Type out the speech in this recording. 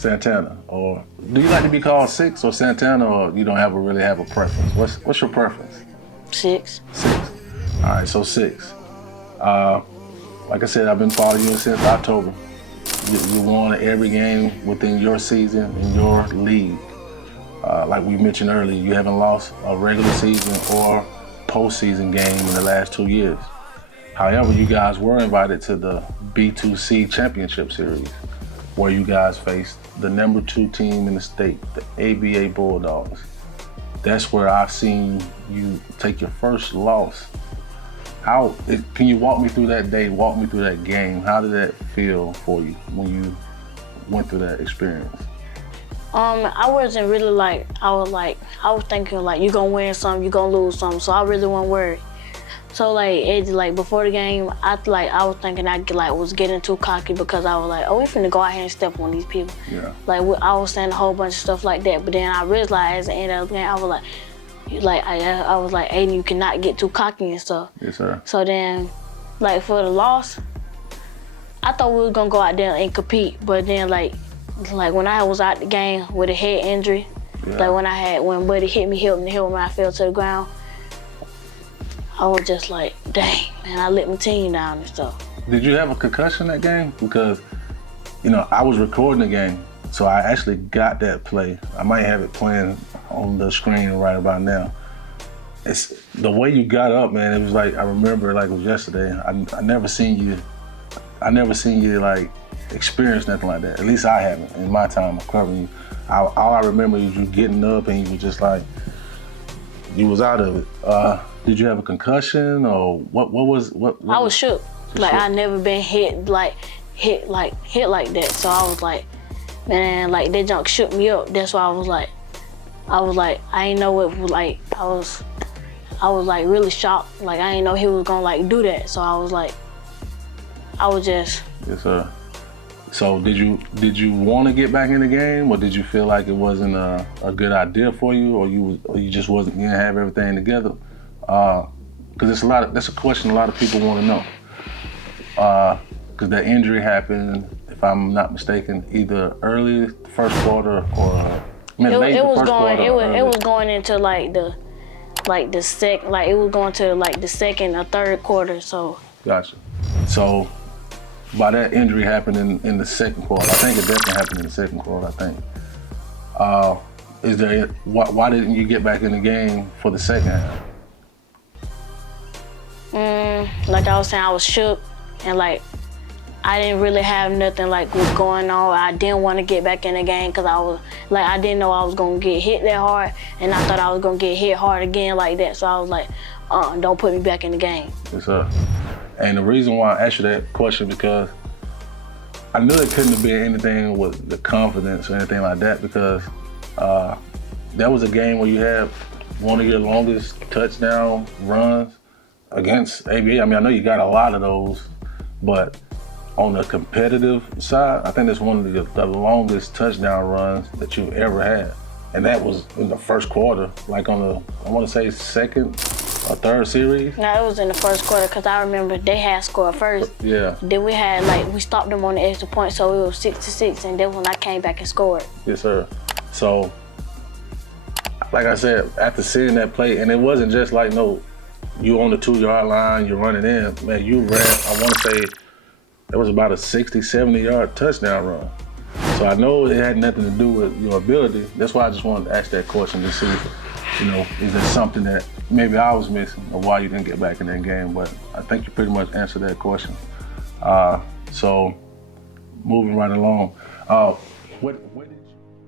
Santana, or do you like to be called Six or Santana, or you don't really have a preference? What's your preference? Six. Six. All right, so Six. Like I said, I've been following you since October. You won every game within your season in your league. Like we mentioned earlier, you haven't lost a regular season or postseason game in the last 2 years. However, you guys were invited to the B2C Championship Series, where you guys faced the number 2 team in the state, the ABA Bulldogs. That's where I've seen you take your first loss. Can you walk me through that day, walk me through that game? How did that feel for you when you went through that experience? I wasn't really I was thinking you're gonna win something, you're gonna lose something, so I really wasn't worried. So before the game, I was thinking I was getting too cocky because I was like, oh, we finna go out here and step on these people. Yeah. I was saying a whole bunch of stuff like that, but then I realized at the end of the game, I was like, Ayden, you cannot get too cocky and stuff. Yes, sir. So then, for the loss, I thought we was gonna go out there and compete, but then when I was out the game with a head injury, yeah. when Buddy hit me when I fell to the ground, I was just like, dang, man, I let my team down and stuff. Did you have a concussion that game? Because, I was recording the game, so I actually got that play. I might have it playing on the screen right about now. It's the way you got up, man. It was I remember it was yesterday. I never seen you experience nothing like that. At least I haven't in my time of covering you. All I remember is you getting up and you were just you was out of it. Did you have a concussion or what I was shook. I never been hit like that. So I was like, man, that junk shook me up. That's why I was like, I ain't know what I was really shocked. I ain't know he was gonna do that. So I was just. Yes, sir. So did you want to get back in the game, or did you feel like it wasn't a good idea for you, or you just wasn't gonna have everything together? Because that's a question a lot of people want to know. Because that injury happened, if I'm not mistaken, either early first quarter or late the first quarter. It was going into the second or third quarter. So. Gotcha. So. By that injury happened in the second quarter. I think it definitely happened in the second quarter, I think. Why didn't you get back in the game for the second half? Like I was saying, I was shook and I didn't really have nothing was going on. I didn't want to get back in the game because I didn't know I was gonna get hit that hard, and I thought I was gonna get hit hard again like that. So I was like, don't put me back in the game. Yes, sir. And the reason why I asked you that question because I knew it couldn't have been anything with the confidence or anything like that, because that was a game where you had one of your longest touchdown runs against ABA. I mean, I know you got a lot of those, but on the competitive side, I think that's one of the longest touchdown runs that you've ever had. And that was in the first quarter, I want to say second or third series? No, it was in the first quarter because I remember they had scored first. Yeah. Then we had we stopped them on the extra point, so it was 6-6, and then when I came back and scored. Yes, sir. So, like I said, after seeing that play, and it wasn't just you on the 2-yard line, you're running in, man, you ran, I want to say, it was about a 60, 70-yard touchdown run. So I know it had nothing to do with your ability. That's why I just wanted to ask that question to see, is there something that maybe I was missing or why you didn't get back in that game? But I think you pretty much answered that question. So moving right along, what did